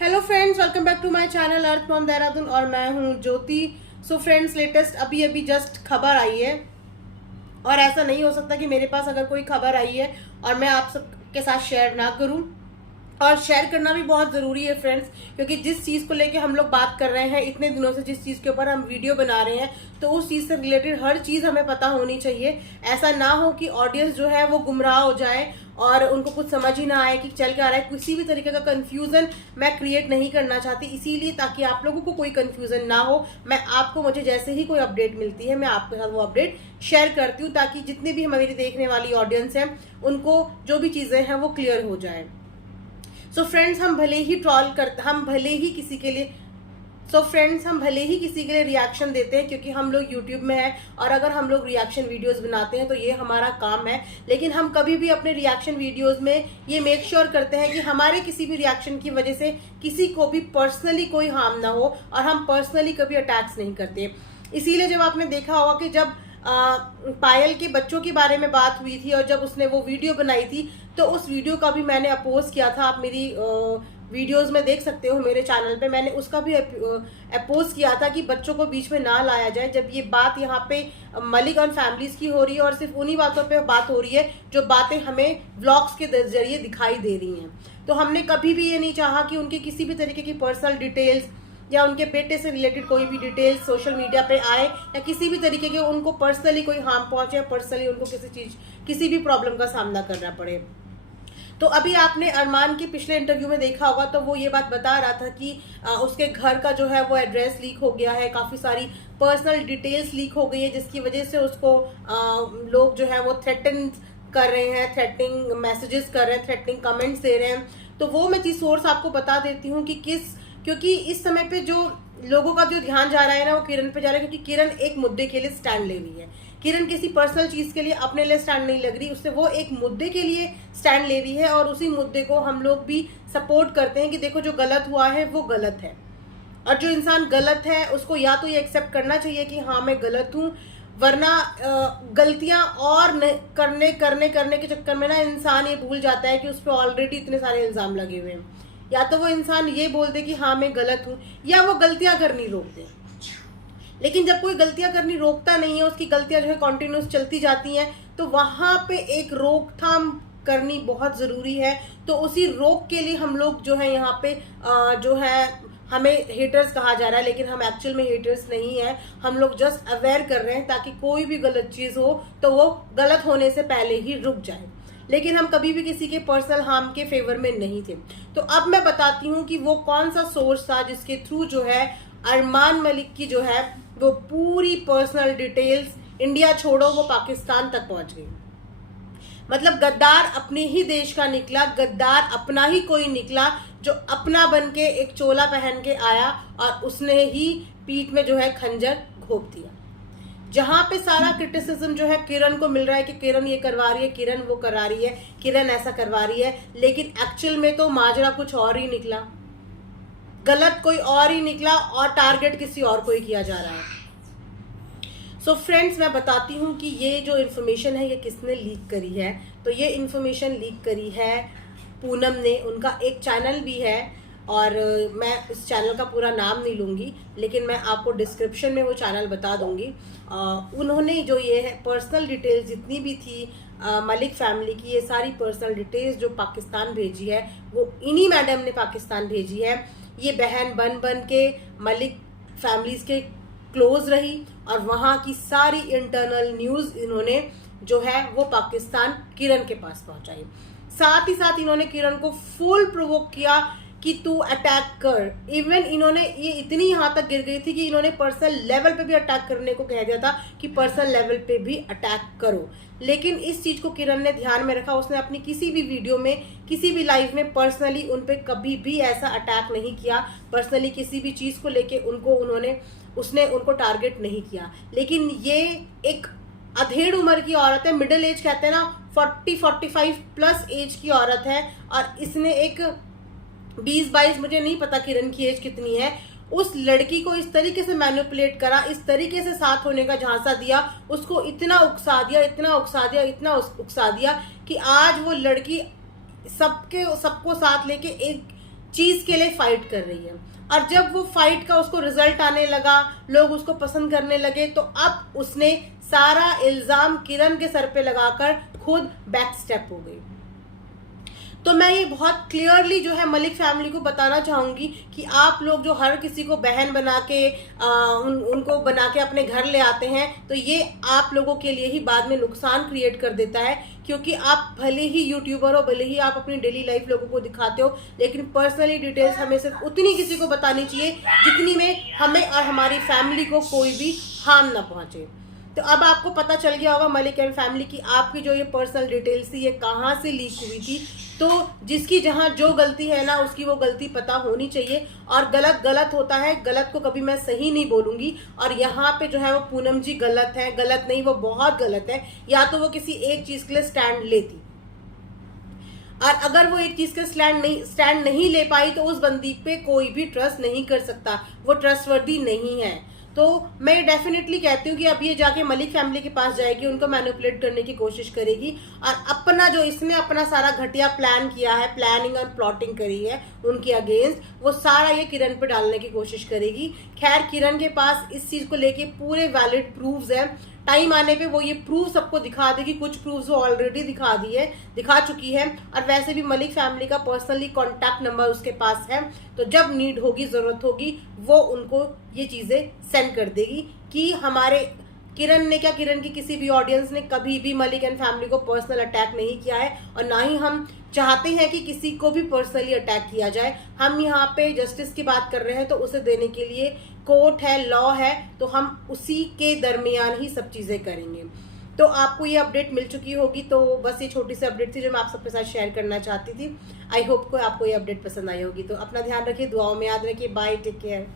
Hello friends, welcome back to my channel earth mom Dehradun और मैं हूं ज्योति। सो फ्रेंड्स, लेटेस्ट अभी जस्ट खबर आई है और ऐसा नहीं हो सकता कि मेरे पास अगर कोई खबर आई है और मैं आप सबके साथ शेयर ना करूं। और शेयर करना भी बहुत ज़रूरी है फ्रेंड्स, क्योंकि जिस चीज़ को लेके हम लोग बात कर रहे हैं इतने दिनों से, जिस चीज़ के ऊपर हम वीडियो बना रहे हैं, तो उस चीज़ से रिलेटेड हर चीज़ हमें पता होनी चाहिए। ऐसा ना हो कि ऑडियंस जो है वो गुमराह हो जाए और उनको कुछ समझ ही ना आए कि चल क्या रहा है। किसी भी तरीके का कंफ्यूजन मैं क्रिएट नहीं करना चाहती, इसीलिए ताकि आप लोगों को कोई कंफ्यूजन ना हो, मैं आपको मुझे जैसे ही कोई अपडेट मिलती है मैं आपके साथ वो अपडेट शेयर करती हूँ, ताकि जितने भी हमारी देखने वाली ऑडियंस है उनको जो भी चीज़ें हैं वो क्लियर हो जाए। सो फ्रेंड्स, हम भले ही किसी के लिए रिएक्शन देते हैं, क्योंकि हम लोग यूट्यूब में हैं और अगर हम लोग रिएक्शन वीडियोस बनाते हैं तो ये हमारा काम है। लेकिन हम कभी भी अपने रिएक्शन वीडियोस में ये मेक श्योर करते हैं कि हमारे किसी भी रिएक्शन की वजह से किसी को भी पर्सनली कोई हार्म ना हो, और हम पर्सनली कभी अटैक्स नहीं करते। इसीलिए जब आपने देखा होगा कि जब पायल के बच्चों के बारे में बात हुई थी और जब उसने वो वीडियो बनाई थी, तो उस वीडियो का भी मैंने अपोज किया था। आप मेरी वीडियोस में देख सकते हो मेरे चैनल पे, मैंने उसका भी अपोज किया था कि बच्चों को बीच में ना लाया जाए। जब ये बात यहाँ पे मलिक और फैमिलीज की हो रही है और सिर्फ उन्हीं बातों पे बात हो रही है जो बातें हमें व्लॉग्स के जरिए दिखाई दे रही हैं, तो हमने कभी भी ये नहीं चाहा कि उनके किसी भी तरीके की पर्सनल डिटेल्स या उनके बेटे से रिलेटेड कोई भी डिटेल्स सोशल मीडिया पे आए, या किसी भी तरीके के उनको पर्सनली कोई हार्म पहुंचे, या पर्सनली उनको किसी भी प्रॉब्लम का सामना करना पड़े। तो अभी आपने अरमान के पिछले इंटरव्यू में देखा होगा, तो वो ये बात बता रहा था कि उसके घर का जो है वो एड्रेस लीक हो गया है, काफ़ी सारी पर्सनल डिटेल्स लीक हो गई है, जिसकी वजह से उसको लोग जो है वो थ्रेटन कर रहे हैं, थ्रेटनिंग मैसेजेस कर रहे हैं, थ्रेटनिंग कमेंट्स दे रहे हैं। तो वो मैं चीज सोर्स आपको बता देती हूँ कि क्योंकि इस समय पे जो लोगों का जो ध्यान जा रहा है ना वो किरण पे जा रहा है, क्योंकि किरण एक मुद्दे के लिए स्टैंड ले रही है। किरण किसी पर्सनल चीज के लिए अपने लिए स्टैंड नहीं लग रही, उससे वो एक मुद्दे के लिए स्टैंड ले रही है, और उसी मुद्दे को हम लोग भी सपोर्ट करते हैं कि देखो जो गलत हुआ है वो गलत है, और जो इंसान गलत है उसको या तो ये एक्सेप्ट करना चाहिए कि हाँ मैं गलत हूँ, वरना गलतियां और करने के चक्कर में ना इंसान ये भूल जाता है कि उस पर ऑलरेडी इतने सारे इल्जाम लगे हुए हैं। या तो वो इंसान ये बोल दे कि हाँ मैं गलत हूँ, या वो गलतियां करनी रोक दे। लेकिन जब कोई गलतियां करनी रोकता नहीं है, उसकी गलतियां जो है कॉन्टिन्यूस चलती जाती हैं, तो वहां पे एक रोकथाम करनी बहुत जरूरी है। तो उसी रोक के लिए हम लोग जो है यहाँ पे जो है हमें हेटर्स कहा जा रहा है, लेकिन हम एक्चुअल में हेटर्स नहीं है, हम लोग जस्ट अवेयर कर रहे हैं ताकि कोई भी गलत चीज हो तो वो गलत होने से पहले ही रुक जाए। लेकिन हम कभी भी किसी के पर्सनल हार्म के फेवर में नहीं थे। तो अब मैं बताती हूँ कि वो कौन सा सोर्स था जिसके थ्रू जो है अरमान मलिक की जो है वो पूरी पर्सनल डिटेल्स इंडिया छोड़ो वो पाकिस्तान तक पहुंच गई। मतलब गद्दार अपने ही देश का निकला, गद्दार अपना ही कोई निकला जो अपना बन के एक चोला पहन के आया और उसने ही पीठ में जो है खंजर घोंप दिया। जहां पे सारा क्रिटिसिज्म जो है किरण को मिल रहा है कि किरण ये करवा रही है, किरण वो करा रही है, किरण ऐसा करवा रही है, लेकिन एक्चुअल में तो माजरा कुछ और ही निकला, गलत कोई और ही निकला और टारगेट किसी और को ही किया जा रहा है। सो फ्रेंड्स, मैं बताती हूँ कि ये जो इन्फॉर्मेशन है ये किसने लीक करी है। तो ये इन्फॉर्मेशन लीक करी है पूनम ने, उनका एक चैनल भी है, और मैं इस चैनल का पूरा नाम नहीं लूँगी, लेकिन मैं आपको डिस्क्रिप्शन में वो चैनल बता दूँगी। उन्होंने जो ये है पर्सनल डिटेल्स जितनी भी थी मलिक फैमिली की, ये सारी पर्सनल डिटेल्स जो पाकिस्तान भेजी है वो इन्हीं मैडम ने पाकिस्तान भेजी है। ये बहन बन के मलिक फैमिलीज के क्लोज रही और वहाँ की सारी इंटरनल न्यूज़ इन्होंने जो है वो पाकिस्तान किरण के पास पहुँचाई। साथ ही साथ इन्होंने किरण को फुल प्रोवोक किया कि तू अटैक कर। इवन इन्होंने ये इतनी यहाँ तक गिर गई थी कि इन्होंने पर्सनल लेवल पे भी अटैक करने को कह दिया था कि पर्सनल लेवल पे भी अटैक करो। लेकिन इस चीज़ को किरण ने ध्यान में रखा, उसने अपनी किसी भी वीडियो में, किसी भी लाइव में पर्सनली उन पे कभी भी ऐसा अटैक नहीं किया। पर्सनली किसी भी चीज़ को लेके उसने उनको टारगेट नहीं किया। लेकिन ये एक अधेड़ उम्र की औरत है, मिडिल एज कहते हैं ना, 40-45 प्लस एज की औरत है, और इसने एक 20-22, मुझे नहीं पता किरण की एज कितनी है, उस लड़की को इस तरीके से मैनिपुलेट करा, इस तरीके से साथ होने का झांसा दिया, उसको इतना उकसा दिया कि आज वो लड़की सबको साथ लेके एक चीज के लिए फाइट कर रही है। और जब वो फाइट का उसको रिजल्ट आने लगा, लोग उसको पसंद करने लगे, तो अब उसने सारा इल्जाम किरण के सर पे लगाकर खुद बैक स्टेप हो गई। तो मैं ये बहुत क्लियरली जो है मलिक फैमिली को बताना चाहूंगी कि आप लोग जो हर किसी को बहन बना के उनको बना के अपने घर ले आते हैं, तो ये आप लोगों के लिए ही बाद में नुकसान क्रिएट कर देता है। क्योंकि आप भले ही यूट्यूबर हो, भले ही आप अपनी डेली लाइफ लोगों को दिखाते हो, लेकिन पर्सनली डिटेल्स हमें सिर्फ उतनी किसी को बतानी चाहिए जितनी में हमें और हमारी फैमिली को कोई भी हार्म ना पहुंचे। तो अब आपको पता चल गया होगा मलिक एंड फैमिली की आपकी जो ये पर्सनल डिटेल्स थी ये कहाँ से लीक हुई थी। तो जिसकी जहाँ जो गलती है ना, उसकी वो गलती पता होनी चाहिए। और गलत गलत होता है, गलत को कभी मैं सही नहीं बोलूंगी। और यहाँ पे जो है वो पूनम जी गलत है, गलत नहीं, वो बहुत गलत है। या तो वो किसी एक चीज के लिए स्टैंड लेती, और अगर वो एक चीज के स्टैंड नहीं ले पाई तो उस बंदी पे कोई भी ट्रस्ट नहीं कर सकता, वो ट्रस्टवर्दी नहीं है। तो मैं डेफिनेटली कहती हूँ कि अब ये जाके मलिक फैमिली के पास जाएगी, उनको मैनिपुलेट करने की कोशिश करेगी, और अपना जो इसने अपना सारा घटिया प्लान किया है, प्लानिंग और प्लॉटिंग करी है उनके अगेंस्ट, वो सारा ये किरण पे डालने की कोशिश करेगी। खैर किरण के पास इस चीज को लेके पूरे वैलिड प्रूफ्स हैं, टाइम आने पे वो ये प्रूफ सबको दिखा देगी। कुछ प्रूफ्स वो ऑलरेडी दिखा चुकी है। और वैसे भी मलिक फैमिली का पर्सनली कॉन्टैक्ट नंबर उसके पास है, तो जब नीड होगी, जरूरत होगी, वो उनको ये चीजें सेंड कर देगी। कि हमारे किरण ने क्या, किरण की किसी भी ऑडियंस ने कभी भी मलिक एंड फैमिली को पर्सनल अटैक नहीं किया है, और ना ही हम चाहते हैं कि किसी को भी पर्सनली अटैक किया जाए। हम यहाँ पे जस्टिस की बात कर रहे हैं, तो उसे देने के लिए कोर्ट है, लॉ है, तो हम उसी के दरमियान ही सब चीजें करेंगे। तो आपको ये अपडेट मिल चुकी होगी। तो बस ये छोटी सी अपडेट थी जो मैं आप सबके साथ शेयर करना चाहती थी। आई होप को आपको ये अपडेट पसंद आई होगी। तो अपना ध्यान रखिए, दुआओं में याद रखिए। Bye, take care.